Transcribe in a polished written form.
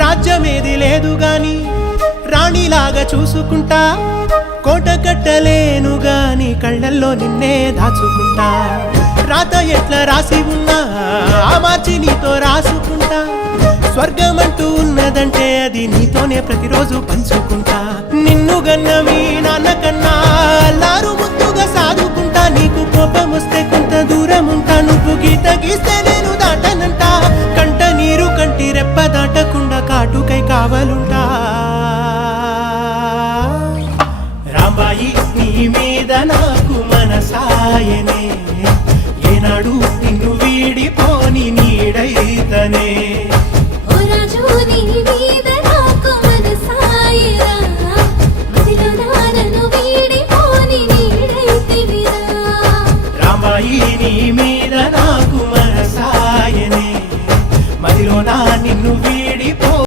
రాజ్యమేది లేదు గాని రాణిలాగా చూసుకుంటా, కోట కట్టలేను గాని కళ్ళల్లో నిన్నే దాచుకుంటా. రాత ఎట్లా రాసి ఉన్నా ఆ మార్చి నీతో రాసుకుంటా. స్వర్గమంటూ ఉన్నదంటే అది నీతోనే ప్రతిరోజు పంచుకుంటా. నిన్ను గన్న మీ నాన్న కన్నా అల్లారు ముద్దుగా సాదుకుంటా. నీకు కోపం వస్తే కొంత దూరం ఉంటా, నువ్వు గీత గీస్తే నేను దాటనంట. కంట నీరు కంటి రెప్ప దాటకుండా కాటుకై కావలుంటా. రాంబాయి నీ మీద నాకు మనసాయనే, ఏనాడు నిన్ను వీడిపోని నీడైతనే.